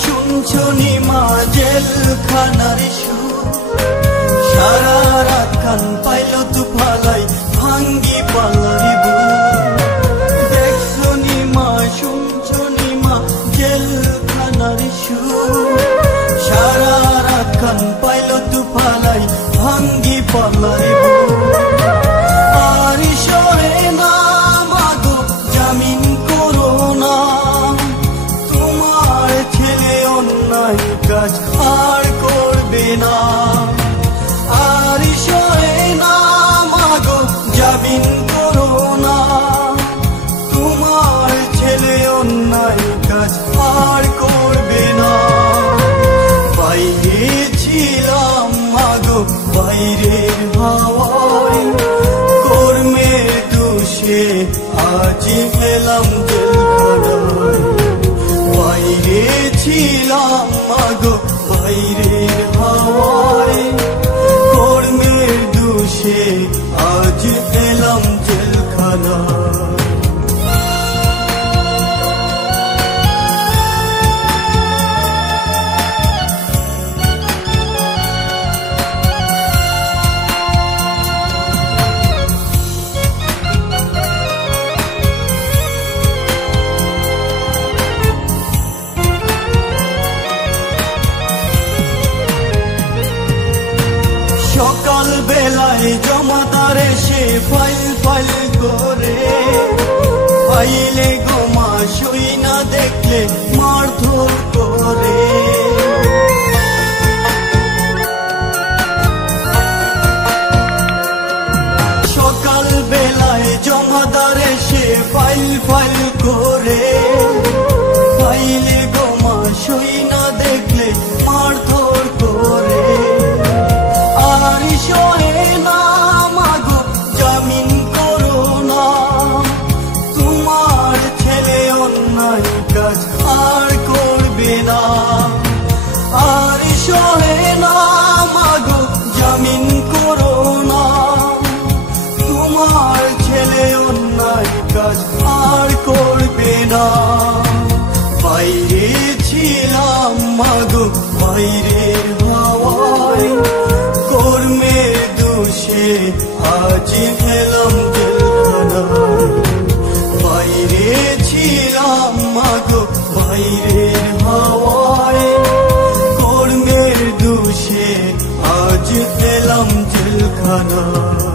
শুনছো নিমা জেলখানার সুর সারা রাত কান পাইল তু ফালাই ভাঙ্গি পাল্লারি দেখছো নিমা শুনছো নিমা জেলখানার সুর সারা রাত কান পাইল তু ফালাই ভাঙ্গি পাল্লারি আর সরে না মাগো জামিন করো না তোমার ছেলে অন্যায় কাজ আর করবে না আর সরে না মাগো জামিন করো না তোমার ছেলে অন্যায় কাজ আর করবে না বাইরে ছিলাম মাগো বাইরের হাওয়ায় কর্মের দোষে আজ এলাম জেলখানায় বাইরে ছিলাম মাগো বাইরের হাওয়ায় কর্মের দোষে আজ এলাম জেলখানায় সকাল বেলায় জমাদার এসে ফাইল ফাইল করে ফাইলে গোমা শুই না দেখলে মারধর করে সকাল বেলায় জমাদার এসে ফাইল ফাইল করে ফাইলে গোমা শুই না দেখলে মারধর করে আর সরে না মাগো জামিন করো না তোমার ছেলে অন্যায় কাজ আর করবে না আর সরে না মাগো জামিন করো না তোমার ছেলে অন্যায় কাজ আর করবে না বাইরে ছিলাম মাগো বাইরের হাওয়ায় কর্মের দোষে আজ এলাম জেলখানায় বাইরে ছিলাম মাগো বাইরের হাওয়ায় কর্মের দোষে আজ এলাম জেলখানায়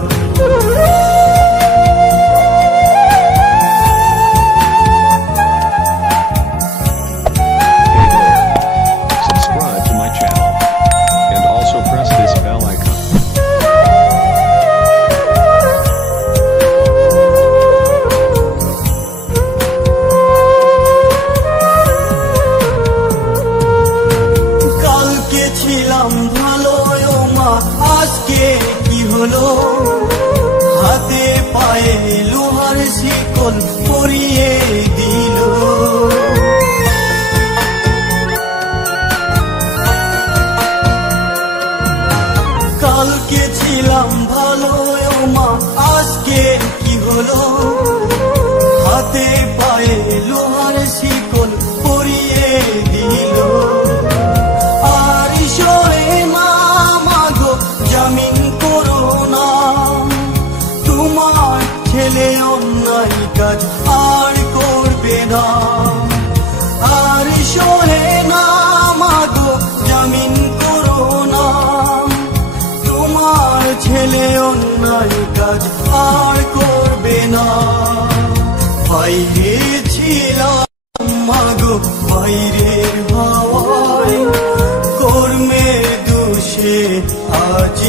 ছিলাম ভালো মা আজকে কি হলো হাতে পায়ে লোহার শিকল পরিয়ে দিল কালকে ছিলাম ভালো মা আজকে কি হলো হাতে পায়ে লোহার শিকল পরিয়ে দিল জামিন করো না তোমার ছেলে অন্যায় কাজ আর করবে না আর সরে না মাগো জামিন করো না তোমার ছেলে অন্যায় কাজ আর করবে না বাইরে ছিলাম মাগো বাইরের হাওয়ায় কর্মের দোষে আজ